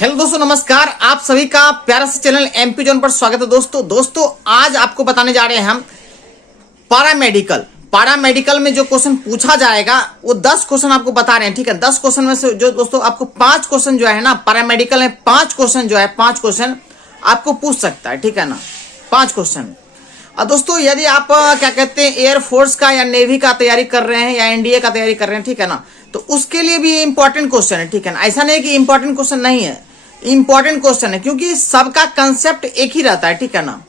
Hello दोस्तों, नमस्कार। आप सभी का प्यारा सा चैनल एमपी जोन पर स्वागत है। दोस्तों आज आपको बताने जा रहे हैं हम पारा मेडिकल में जो क्वेश्चन पूछा जाएगा वो 10 क्वेश्चन आपको बता रहे हैं। ठीक है, 10 क्वेश्चन में से जो दोस्तों आपको 5 क्वेश्चन जो है ना, पारा मेडिकल में 5 क्वेश्चन आपको पूछ सकता है। ठीक है ना, 5 क्वेश्चन। और दोस्तों यदि आप क्या कहते हैं एयरफोर्स का या नेवी का तैयारी कर रहे हैं या एनडीए का तैयारी कर रहे हैं, ठीक है ना, तो उसके लिए भी इंपॉर्टेंट क्वेश्चन है। ठीक है ना, ऐसा नहीं कि इंपॉर्टेंट क्वेश्चन नहीं है, इंपॉर्टेंट क्वेश्चन है, क्योंकि सबका कंसेप्ट एक ही रहता है। ठीक है ना,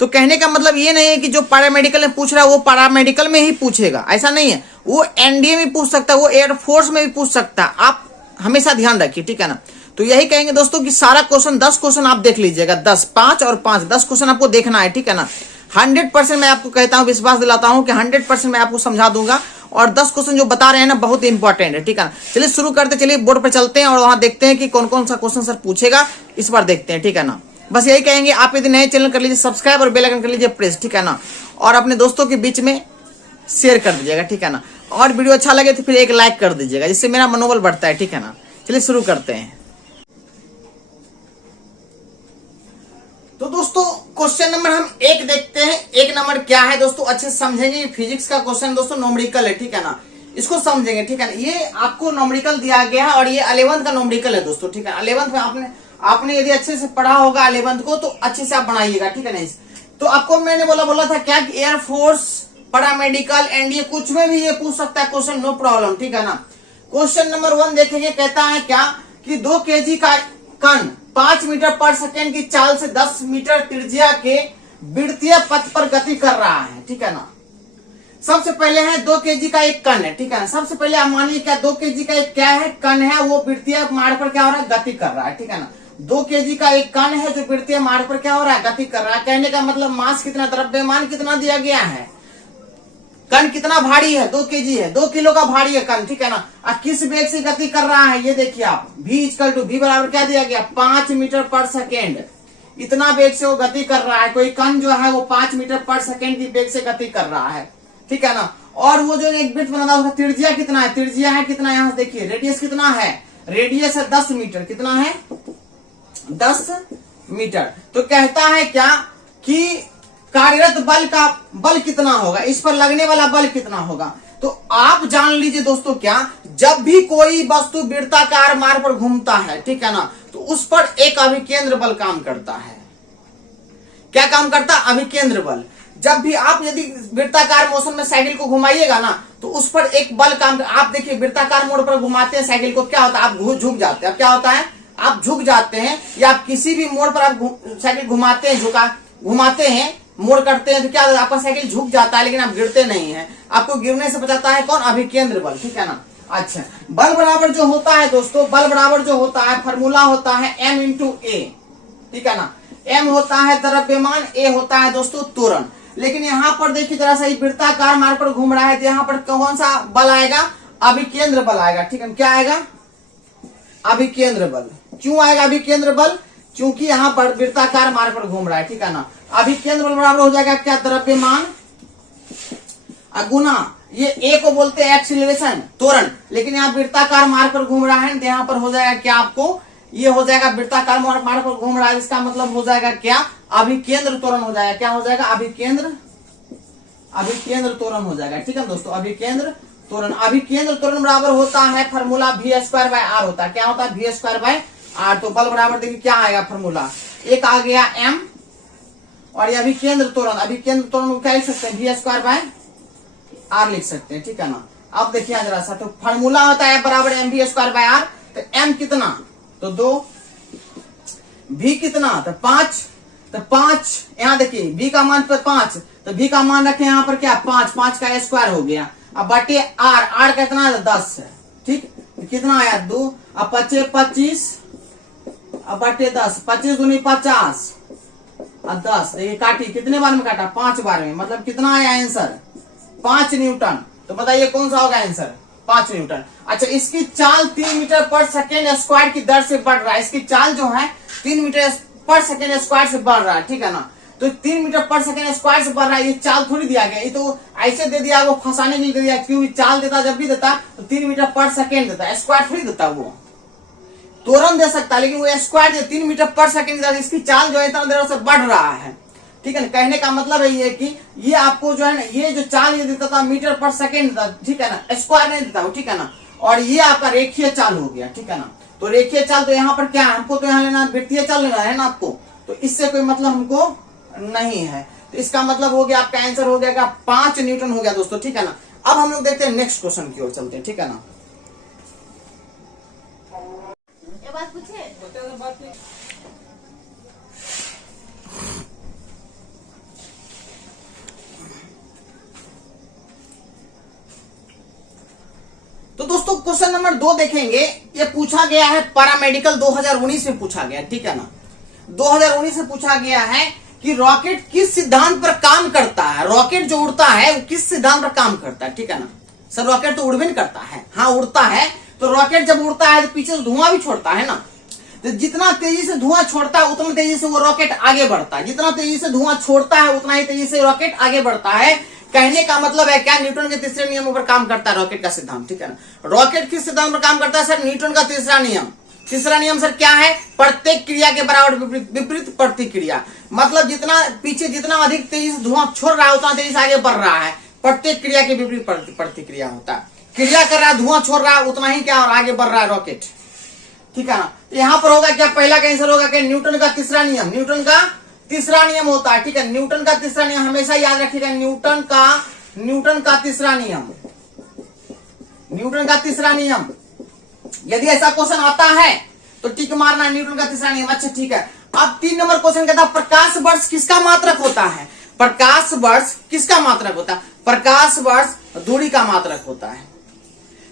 तो कहने का मतलब ये नहीं है कि जो पैरामेडिकल में पूछ रहा है वो पैरामेडिकल में ही पूछेगा, ऐसा नहीं है। वो एनडीए में पूछ सकता है, वो एयरफोर्स में भी पूछ सकता है। आप हमेशा ध्यान रखिए। ठीक है ना, तो यही कहेंगे दोस्तों कि सारा क्वेश्चन 10 क्वेश्चन आप देख लीजिएगा, 10, 5 और 5, 10 क्वेश्चन आपको देखना है। ठीक है ना, 100% मैं आपको कहता हूं, विश्वास दिलाता हूं कि 100% मैं आपको समझा दूंगा। और 10 क्वेश्चन जो बता रहे हैं ना, बहुत इंपॉर्टेंट है। ठीक है ना, चलिए शुरू करते, चलिए बोर्ड पर चलते हैं और वहां देखते हैं कि कौन कौन सा क्वेश्चन सर पूछेगा, इस बार देखते हैं। ठीक है ना, बस यही कहेंगे, आप यदि नए चैनल कर लीजिए सब्सक्राइब और बेल आइकन कर लीजिए प्रेस। ठीक है ना, और अपने दोस्तों के बीच में शेयर कर दीजिएगा। ठीक है ना, और वीडियो अच्छा लगे तो फिर एक लाइक कर दीजिएगा, जिससे मेरा मनोबल बढ़ता है। ठीक है ना, चलिए शुरू करते हैं। तो दोस्तों क्वेश्चन नंबर हम 1 देखते हैं। 1 नंबर क्या है दोस्तों, अच्छे से समझेंगे। फिजिक्स का क्वेश्चन दोस्तों न्यूमेरिकल है। ठीक है ना, इसको समझेंगे। ठीक है ना, ये आपको न्यूमेरिकल दिया गया है और ये 11th का न्यूमेरिकल है दोस्तों। ठीक है, 11th में आपने यदि अच्छे से पढ़ा होगा 11th को, तो अच्छे से आप बनाइएगा। ठीक है ना, तो आपको मैंने बोला था क्या कि एयरफोर्स, पैरामेडिकल, एनडीए, कुछ में भी ये पूछ सकता है क्वेश्चन, नो प्रॉब्लम। ठीक है ना, क्वेश्चन नंबर 1 देखेंगे। कहता है क्या कि 2 kg का कण 5 मीटर पर सेकेंड की चाल से 10 मीटर त्रिज्या के वृत्तीय पथ पर गति कर रहा है। ठीक है ना, सबसे पहले है 2 kg का एक कण है। ठीक है ना, सबसे पहले आप मानिए क्या 2 kg का एक क्या है, कण है, वो वृत्तीय मार्ग पर क्या हो रहा है, गति कर रहा है। ठीक है ना, 2 kg का एक कण है जो वृत्तीय मार्ग पर क्या हो रहा है, गति कर रहा है। कहने का मतलब मास कितना, द्रव्यमान कितना दिया गया है, कण कितना भारी है, 2 kg है, 2 किलो का भारी है कण। ठीक है ना, और किस वेग से गति कर रहा है ये देखिए आप, v बराबर क्या दिया गया, 5 मीटर पर सेकेंड। इतना वेग से वो गति कर रहा है। कोई कण जो है वो 5 मीटर पर सेकेंड की वेग से गति कर रहा है। ठीक है ना, और वो जो एक वृत्त बना था उसका त्रिज्या कितना है, त्रिज्या है कितना, यहां से देखिए रेडियस कितना है, रेडियस है 10 मीटर। कितना है, 10 मीटर। तो कहता है क्या कि कार्यरत बल कितना होगा, इस पर लगने वाला बल कितना होगा। तो आप जान लीजिए दोस्तों क्या, जब भी कोई वस्तु वृत्ताकार मार्ग पर घूमता है, ठीक है ना, तो उस पर एक अभिकेंद्र बल काम करता है। क्या काम करता है, अभिकेंद्र बल। जब भी आप यदि वृत्ताकार मोशन में साइकिल को घुमाइएगा ना, तो उस पर एक बल काम, आप देखिए वृत्ताकार मोड़ पर घुमाते हैं साइकिल को, क्या होता है, आप झुक जाते हैं। अब क्या होता है, आप झुक जाते हैं, या आप किसी भी मोड़ पर आप साइकिल घुमाते हैं, घुमाते हैं, मोड़ करते हैं, तो क्या आपका साइकिल झुक जाता है, लेकिन आप गिरते नहीं है। आपको गिरने से बचाता है कौन, अभिकेंद्र बल। ठीक है ना, अच्छा, बल बराबर जो होता है दोस्तों, बल बराबर जो होता है, फॉर्मूला होता है m × a। ठीक है ना, m होता है द्रव्यमान, a होता है दोस्तों त्वरण। लेकिन यहाँ पर देखिए जरा सा, वृत्ताकार मार्ग पर घूम रहा है, तो यहाँ पर कौन सा बल आएगा, अभिकेंद्र बल आएगा। ठीक है, क्या आएगा, अभिकेंद्र बल। क्यों आएगा अभिकेंद्र बल, क्योंकि यहाँ पर वृत्ताकार मार्ग पर घूम रहा है। ठीक है ना, अभिकेंद्र बल बराबर हो जाएगा क्या, द्रव्यमान गुना ये a को बोलते हैं एक्सीलरेशन, त्वरण। लेकिन यहाँ वृत्ताकार मार्ग पर घूम रहा है, तो यहाँ पर हो जाएगा क्या, आपको ये हो जाएगा वृत्ताकार मार्ग पर घूम रहा है, इसका मतलब हो जाएगा क्या, अभिकेंद्र त्वरण हो जाएगा। क्या हो जाएगा, अभिकेंद्र त्वरण हो जाएगा। ठीक है दोस्तों, अभिकेंद्र त्वरण बराबर होता है, फॉर्मूला v²/r होता है। क्या होता है, v²/r। तो बल बराबर देखिए क्या आएगा, फॉर्मूला एक आ गया m, और ये अभिकेंद्र त्वरण क्या लिख सकते हैं, v²/r लिख सकते हैं। ठीक है ना, अब देखिए जरा सा, तो फॉर्मूला होता है बराबर mv²/r। तो m कितना, तो 2, v कितना, तो 5, तो 5 यहाँ देखिए v का मान पर 5, तो v का मान रखे यहाँ पर क्या, 5 का स्क्वायर हो गया। अब बटे r कितना है, 10 है। ठीक, कितना आया, 2, अब 25, अब बटे 10, 25 दूनी 50 और 10, देखिए काटी, कितने बार में काटा, 5 बार में, मतलब कितना आया आंसर, 5 न्यूटन। तो बताइए कौन सा होगा आंसर, 5 न्यूटन। अच्छा, इसकी चाल 3 मीटर पर सेकेंड स्क्वायर की दर से बढ़ रहा है। इसकी चाल जो है 3 मीटर पर सेकेंड स्क्वायर से बढ़ रहा है। ठीक है ना, तो 3 मीटर पर सेकेंड स्क्वायर से बढ़ रहा है, ये चाल थोड़ी दिया गया, ये तो ऐसे दे दिया, वो फंसाने के लिए दे दिया। क्योंकि चाल देता, जब भी देता तो 3 मीटर पर सेकेंड देता, स्क्वायर थोड़ी देता वो। त्वरण दे सकता है, लेकिन वो स्क्वायर जो 3 मीटर पर सेकंड, इसकी चाल जो है इतना देर से बढ़ रहा है, ठीक है ना। कहने का मतलब है ये कि ये आपको जो है ना, ये जो चाल ये देता था मीटर पर सेकंड था, ठीक है ना, स्क्वायर नहीं देता, ठीक है ना। और ये आपका रेखीय चाल हो गया, ठीक है ना। तो रेखीय चाल तो यहाँ पर क्या है, हमको तो यहाँ लेना वृत्तीय चाल लेना है ना आपको, तो इससे कोई मतलब हमको नहीं है। तो इसका मतलब हो गया आपका आंसर हो गया 5 न्यूटन हो गया दोस्तों, ठीक है ना। अब हम लोग देखते हैं नेक्स्ट क्वेश्चन की ओर चलते हैं, ठीक है ना। ये बात पूछे तो दोस्तों क्वेश्चन नंबर 2 देखेंगे। ये पूछा गया है पैरामेडिकल 2019 में पूछा गया, ठीक है ना। 2019 में पूछा गया है कि रॉकेट किस सिद्धांत पर काम करता है। रॉकेट जो उड़ता है वो किस सिद्धांत पर काम करता है, ठीक है ना। सर रॉकेट तो उड़बे करता है, हाँ उड़ता है। तो रॉकेट जब उड़ता है तो पीछे से धुआं भी छोड़ता है ना। तो जितना तेजी से धुआं छोड़ता है उतना तेजी से वो रॉकेट आगे बढ़ता है, जितना तेजी से धुआं छोड़ता है उतना ही तेजी से रॉकेट आगे बढ़ता है। कहने का मतलब है क्या, न्यूटन के तीसरे नियम पर काम करता है रॉकेट का सिद्धांत, ठीक है ना। रॉकेट किस सिद्धांत पर काम करता है सर, न्यूटन का तीसरा नियम। तीसरा नियम सर क्या है, प्रत्येक क्रिया के बराबर विपरीत प्रतिक्रिया। मतलब जितना पीछे जितना अधिक तेजी से धुआं छोड़ रहा है उतना तेजी से आगे बढ़ रहा है। प्रत्येक क्रिया के विपरीत प्रतिक्रिया होता है। क्रिया कर रहा है, धुआं छोड़ रहा है, उतना ही क्या और आगे बढ़ रहा है रॉकेट, ठीक है ना। यहाँ पर होगा क्या, पहला का आंसर होगा क्या, न्यूटन का तीसरा नियम। न्यूटन का तीसरा नियम होता है, ठीक है। न्यूटन का तीसरा नियम हमेशा याद रखिएगा, न्यूटन का तीसरा नियम, न्यूटन का तीसरा नियम। यदि ऐसा क्वेश्चन आता है तो टिक मारना, न्यूटन का तीसरा नियम। अच्छा ठीक है। अब 3 नंबर क्वेश्चन कहता है प्रकाश वर्ष किसका मात्रक होता है। प्रकाश वर्ष किसका मात्रक होता है, प्रकाश वर्ष दूरी का मात्रक होता है।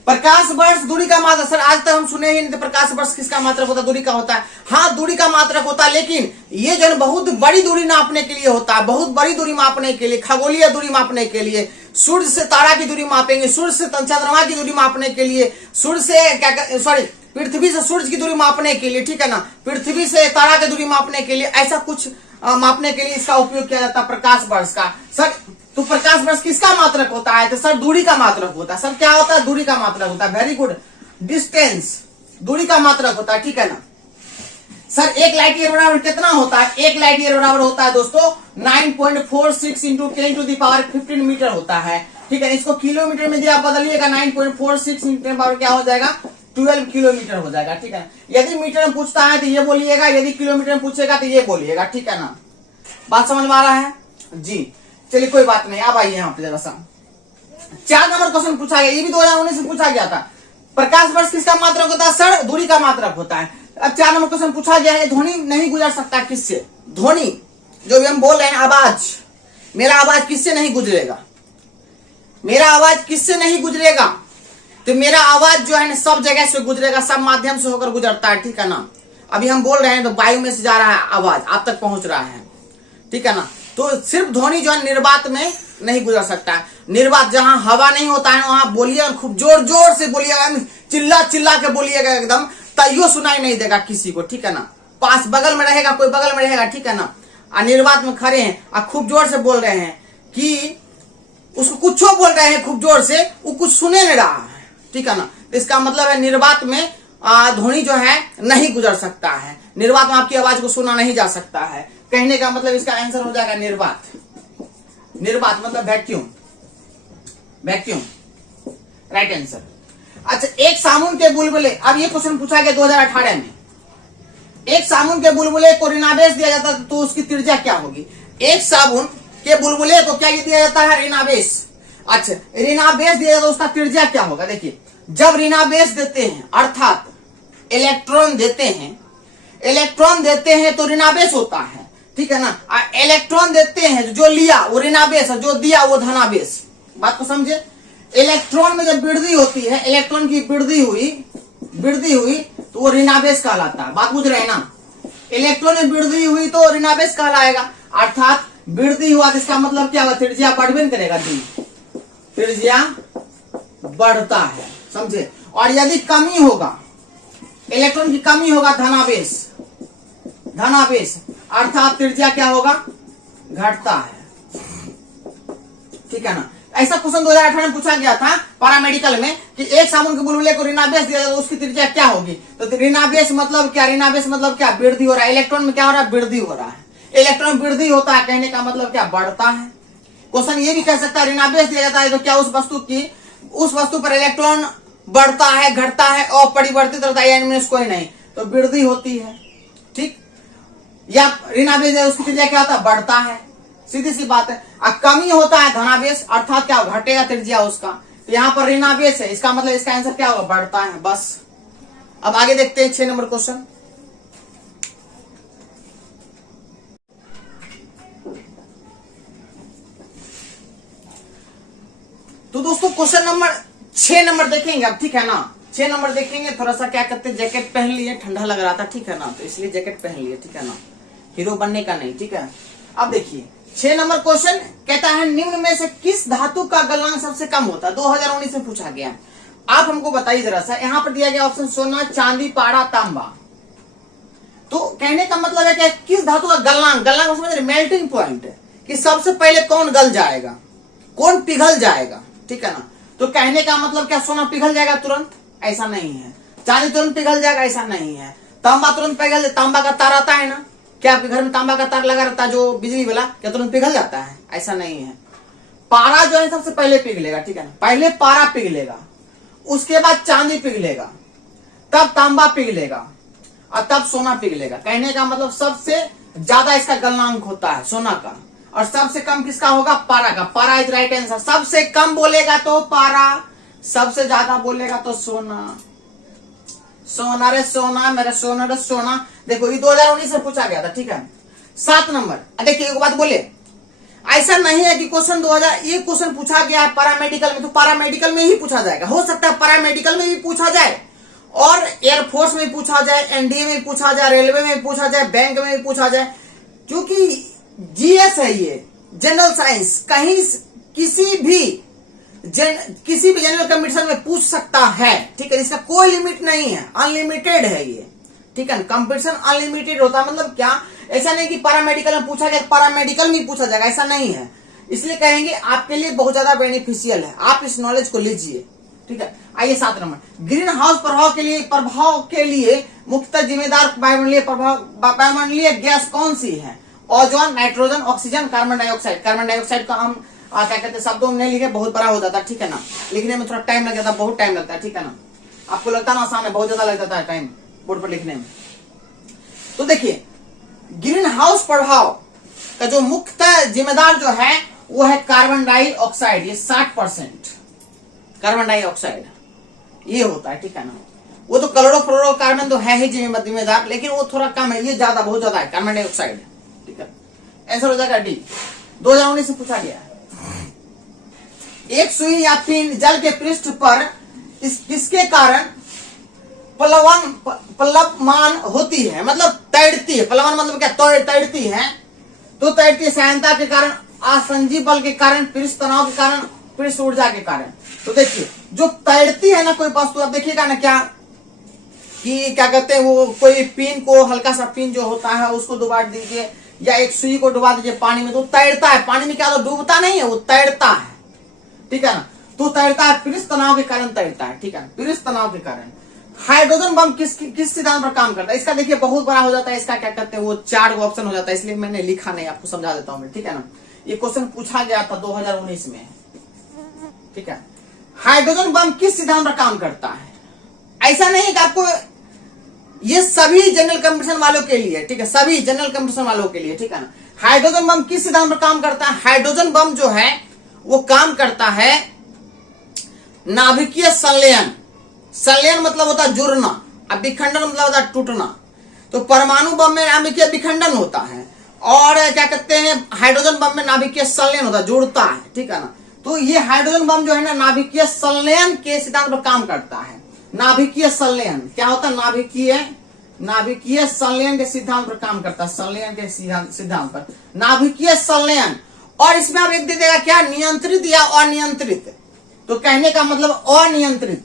प्रकाश वर्ष दूरी का मात्रक, सर आज तक हम सुने ही नहीं थे प्रकाश वर्ष किसका मात्रक होता है, दूरी का होता है। हाँ दूरी का मात्रक होता है, लेकिन ये जो बहुत बड़ी दूरी नापने के लिए होता है, बहुत बड़ी दूरी मापने के लिए, खगोलीय दूरी मापने के लिए, सूर्य से तारा की दूरी मापेंगे, सूर्य से चंद्रमा की दूरी मापने के लिए, सूर्य से क्या सॉरी पृथ्वी से सूर्य की दूरी मापने के लिए, ठीक है ना, पृथ्वी से तारा की दूरी मापने के लिए, ऐसा कुछ मापने के लिए इसका उपयोग किया जाता है प्रकाश वर्ष का। सर तो प्रकाश वर्ष किसका मात्रक होता है, तो सर दूरी का मात्रक होता है। सर क्या होता है, दूरी का मात्रक होता है। वेरी गुड, डिस्टेंस दूरी का मात्रक होता है, ठीक है ना। सर 1 लाइट ईयर बराबर कितना होता है, 1 लाइट ईयर बराबर होता है दोस्तों 9.46 इंटू 10⁻15 मीटर होता है, ठीक है। इसको किलोमीटर में दिया बदलिएगा 9.46 मीटर बराबर क्या हो जाएगा 12 किलोमीटर हो जाएगा, ठीक है। यदि मीटर में पूछता है तो ये बोलिएगा, यदि किलोमीटर में पूछेगा तो ये बोलिएगा, ठीक है ना। बात समझ में आ रहा है जी। चलिए कोई बात नहीं, अब आइए यहाँ पे जरा सा 4 नंबर क्वेश्चन पूछा गया, ये भी 2019 में पूछा गया था। प्रकाश वर्ष किसका मात्रक होता है, सर दूरी का मात्रक होता है। अब 4 नंबर क्वेश्चन पूछा गया है, ध्वनि नहीं गुजर सकता किससे। ध्वनि जो भी हम बोल रहे हैं, आवाज, मेरा आवाज किससे नहीं गुजरेगा, मेरा आवाज किससे नहीं गुजरेगा, तो मेरा आवाज जो है ना सब जगह से गुजरेगा, सब माध्यम से होकर गुजरता है, ठीक है ना। अभी हम बोल रहे हैं तो वायु में से जा रहा है आवाज, आप तक पहुंच रहा है, ठीक है ना। तो सिर्फ ध्वनि जो है निर्वात में नहीं गुजर सकता है। निर्वात जहां हवा नहीं होता है वहां बोलिए, खूब जोर जोर से बोलिएगा, चिल्ला चिल्ला के बोलिएगा एकदम, तैयो सुनाई नहीं देगा किसी को, ठीक है ना। पास बगल में रहेगा, कोई बगल में रहेगा, ठीक है ना। निर्वात में खड़े हैं और खूब जोर से बोल रहे हैं कि उसको कुछ बोल रहे हैं खूब जोर से, वो कुछ सुने नहीं रहा है, ठीक है ना। इसका मतलब है निर्वात में ध्वनि जो है नहीं गुजर सकता है, निर्वात में आपकी आवाज को सुना नहीं जा सकता है। कहने का मतलब इसका आंसर हो जाएगा निर्वात। निर्वात मतलब वैक्यूम, वैक्यूम राइट आंसर। अच्छा एक साबुन के बुलबुले, अब ये क्वेश्चन पूछा गया 2018 में, एक साबुन के बुलबुले को ऋणावेश दिया जाता है तो उसकी त्रिज्या क्या होगी। एक साबुन के बुलबुले को क्या दिया जाता है, ऋणावेश। अच्छा ऋणावेश दिया जाता है, उसका त्रिज्या क्या होगा। देखिए जब ऋणावेश देते हैं अर्थात इलेक्ट्रॉन देते हैं, इलेक्ट्रॉन देते हैं तो ऋणावेश होता है, ठीक है ना। इलेक्ट्रॉन देते हैं जो लिया वो ऋणावेश है, जो दिया वो धनावेश। बात को समझे। इलेक्ट्रॉन में जब वृद्धि होती है, इलेक्ट्रॉन की वृद्धि हुई तो वो ऋणावेश कहलाता है। बात बुझ रहे हैं ना। इलेक्ट्रॉन में वृद्धि हुई तो ऋणावेश कहलाएगा, अर्थात वृद्धि हुआ तो इसका मतलब क्या होगा, त्रिज्या बढ़बे करेगा, त्रिज्या बढ़ता है, समझे। और यदि कमी होगा, इलेक्ट्रॉन की कमी होगा, धनावेश, धनावेश अर्थात त्रिज्या क्या होगा, घटता है, ठीक है ना। ऐसा क्वेश्चन 2018 में पूछा गया था पैरामेडिकल में कि एक साबुन के बुलबुले को ऋणावेश दिया जाए तो उसकी त्रिज्या क्या होगी। तो ऋणावेश मतलब क्या, ऋणावेश मतलब क्या, वृद्धि हो रहा है। इलेक्ट्रॉन में क्या हो रहा है, वृद्धि हो रहा है। इलेक्ट्रॉन वृद्धि होता है कहने का मतलब क्या, बढ़ता है। क्वेश्चन ये भी कह सकता है ऋणावेश दिया जाता है तो क्या उस वस्तु पर इलेक्ट्रॉन बढ़ता है, घटता है, अपरिवर्तित रहता है, यानी कोई नहीं, तो वृद्धि होती है। ठीक, या ऋणावेश उसकी त्रिज्या क्या होता है, बढ़ता है, सीधी सी बात है। अब कमी होता है धनावेश, अर्थात क्या घटेगा त्रिज्या उसका। तो यहाँ पर ऋणावेश है, इसका मतलब इसका आंसर क्या होगा, बढ़ता है, बस। अब आगे देखते हैं 6 नंबर क्वेश्चन। तो दोस्तों क्वेश्चन नंबर 6 नंबर देखेंगे अब, ठीक है ना। 6 नंबर देखेंगे, थोड़ा सा क्या करते हैं, जैकेट पहन लिए, ठंडा लग रहा था, ठीक है ना, तो इसलिए जैकेट पहन लिए, ठीक है ना, हीरो बनने का नहीं, ठीक है। अब देखिए 6 नंबर क्वेश्चन कहता है निम्न में से किस धातु का गलनांक सबसे कम होता है। 2019 में पूछा गया। आप हमको बताइए जरा सा, यहाँ पर दिया गया ऑप्शन सोना, चांदी, पारा, तांबा। तो कहने का मतलब है कि किस धातु का गलनांक, गलनांक समझ रहे, मेल्टिंग पॉइंट, कि सबसे पहले कौन गल जाएगा, कौन पिघल जाएगा, ठीक है ना। तो कहने का मतलब क्या, सोना पिघल जाएगा तुरंत, ऐसा नहीं है। चांदी तुरंत पिघल जाएगा, ऐसा नहीं है। तांबा तुरंत पिघल, तांबा का तार आता है ना, क्या आपके घर में तांबा का तार लगा रहता है जो बिजली वाला, क्या तुरंत पिघल जाता है, ऐसा नहीं है। पारा जो है सबसे पहले पिघलेगा, ठीक है ना, पहले पारा पिघलेगा, उसके बाद चांदी पिघलेगा, तब तांबा पिघलेगा और तब सोना पिघलेगा। कहने का मतलब सबसे ज्यादा इसका गलनांक होता है सोना का, और सबसे कम किसका होगा, पारा का। पारा इज राइट आंसर। सबसे कम बोलेगा तो पारा, सबसे ज्यादा बोलेगा तो सोना। सोना रे सोना, मेरा सोना रे सोना। देखो ये 2019 से पूछा गया था, ठीक है। 7 नंबर देखिए, एक बात बोले, ऐसा नहीं है कि क्वेश्चन 2000 ये क्वेश्चन पूछा गया है पैरामेडिकल में तो पैरामेडिकल में ही पूछा जाएगा। हो सकता है पैरामेडिकल में भी पूछा जाए, और एयरफोर्स में पूछा जाए, एनडीए में पूछा जाए, रेलवे में पूछा जाए, बैंक में भी पूछा जाए, क्योंकि जीएस है ये, जनरल साइंस। कहीं किसी भी जनरल कंपटीशन में पूछ सकता है, ठीक है। इसका कोई लिमिट नहीं है, अनलिमिटेड है ये, ठीक है। कंपटीशन अनलिमिटेड होता है, मतलब क्या, ऐसा नहीं कि पैरामेडिकल में पूछा गया पैरामेडिकल में ही पूछा जाएगा, ऐसा नहीं है। इसलिए कहेंगे आपके लिए बहुत ज्यादा बेनिफिशियल है, आप इस नॉलेज को लीजिए, ठीक है। आइए 7 नंबर, ग्रीन हाउस प्रभाव के लिए मुख्यतः जिम्मेदार वायुमंडलीय गैस कौन सी है। Ozone, nitrogen, oxygen, carbon dioxide. Carbon dioxide का हम क्या कहते हैं, शब्दों में नहीं लिखे, बहुत बड़ा हो जाता है, ठीक है ना, लिखने में थोड़ा टाइम लग जाता है, बहुत टाइम लगता है, ठीक है ना। आपको लगता है ना आसान है, बहुत ज्यादा लग जाता है टाइम बोर्ड पर लिखने में। तो देखिए ग्रीन हाउस प्रभाव का जो मुख्यतः जिम्मेदार जो है वो है कार्बन डाइऑक्साइड। ये 60% कार्बन डाइऑक्साइड ये होता है, ठीक है ना। वो तो क्लोरोफ्लोरोकार्बन तो है ही जिम्मेदार, लेकिन वो थोड़ा कम है, ये ज्यादा बहुत ज्यादा है कार्बन डाइऑक्साइड, ठीक है। आंसर हो जाएगा डी। 2019 से पूछा गया है। एक सुई या पिन जल के पृष्ठ पर किसके कारण प्लवमान होती है, मतलब तैरती है। प्लवन मतलब क्या, तैरती है। तो तैरती सहायता के कारण, आसंजी बल के कारण, पृष्ठ तनाव के कारण, पृष्ठ ऊर्जा के कारण। तो देखिए जो तैरती है ना कोई वस्तु, आप देखिएगा ना क्या कि क्या कहते हैं, वो कोई पिन को, हल्का सा पिन जो होता है उसको डुबा दीजिए, या एक सुई को डुबा दीजिए पानी में, तो तैरता है। पानी में क्या, तो डूबता नहीं है, वो तैरता है, ठीक है ना। तो तैरता है, पृष्ठ तनाव के कारण तैरता है, ठीक है, पृष्ठ तनाव के कारण। हाइड्रोजन बम किस सिद्धांत पर काम करता है। इसका देखिए बहुत बड़ा हो जाता है, इसका क्या कहते हैं, वो 4 ऑप्शन हो जाता है, इसलिए मैंने लिखा नहीं, आपको समझा देता हूं मैं, ठीक है ना। ये क्वेश्चन पूछा गया था 2019 में, ठीक है। हाइड्रोजन बम किस सिद्धांत पर काम करता है। ऐसा नहीं कि आपको, ये सभी जनरल कंपटीशन वालों के लिए, ठीक है, सभी जनरल कंपटीशन वालों के लिए, ठीक है ना। हाइड्रोजन बम किस सिद्धांत पर काम करता है। हाइड्रोजन बम जो है वो काम करता है नाभिकीय संलयन। संलयन मतलब होता है जुड़ना, अब विखंडन मतलब होता है टूटना। तो परमाणु बम में नाभिकीय विखंडन होता है, और क्या कहते हैं, हाइड्रोजन बम में नाभिकीय संलयन होता है, जुड़ता है, ठीक है ना। तो ये हाइड्रोजन बम जो है ना, नाभिकीय संलयन के सिद्धांत पर काम करता है। नाभिकीय संलयन क्या होता है, नाभिकीय संलयन के सिद्धांत पर काम करता है, संलयन के सिद्धांत पर, नाभिकीय संलयन। और इसमें आप एक दे देगा क्या, नियंत्रित या अनियंत्रित। तो कहने का मतलब अनियंत्रित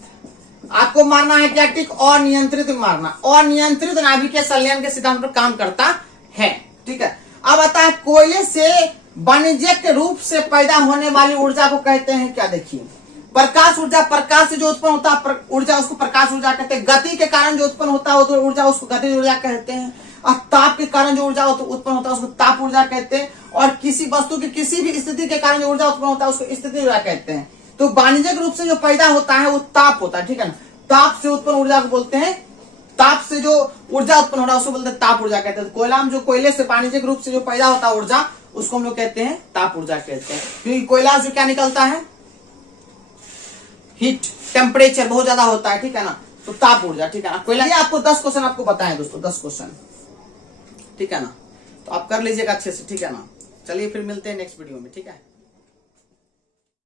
आपको मारना है क्या, टिक, अनियंत्रित मारना। अनियंत्रित नाभिकीय संलयन के सिद्धांत पर काम करता है, ठीक है। अब आता है कोयले से वाणिज्यिक रूप से पैदा होने वाली ऊर्जा को कहते हैं क्या? देखिए, प्रकाश ऊर्जा, प्रकाश से जो उत्पन्न होता है ऊर्जा उसको प्रकाश ऊर्जा कहते हैं। गति के कारण जो उत्पन्न होता है ऊर्जा उसको गति ऊर्जा कहते हैं। और ताप के कारण जो ऊर्जा उत्पन्न होता है उसको ताप ऊर्जा कहते हैं। और किसी वस्तु की किसी भी स्थिति के कारण जो ऊर्जा उत्पन्न होता है उसको स्थिति ऊर्जा कहते हैं। तो वाणिज्यिक रूप से जो पैदा होता है वो ताप होता है, ठीक है ना। ताप से उत्पन्न ऊर्जा को बोलते हैं, ताप से जो ऊर्जा उत्पन्न हो रहा है उसको बोलते हैं ताप ऊर्जा कहते हैं। तो कोयला में जो कोयले से वाणिज्यिक रूप से जो पैदा होता है ऊर्जा उसको हम लोग कहते हैं ताप ऊर्जा कहते हैं। क्योंकि कोयला से क्या निकलता है? हीट, टेम्परेचर बहुत ज्यादा होता है, ठीक है ना। तो ताप ऊर्जा, ठीक है ना। कोयला, ये आपको 10 क्वेश्चन आपको बताएं दोस्तों, 10 क्वेश्चन, ठीक है ना। तो आप कर लीजिएगा अच्छे से, ठीक है ना। चलिए फिर मिलते हैं नेक्स्ट वीडियो में, ठीक है।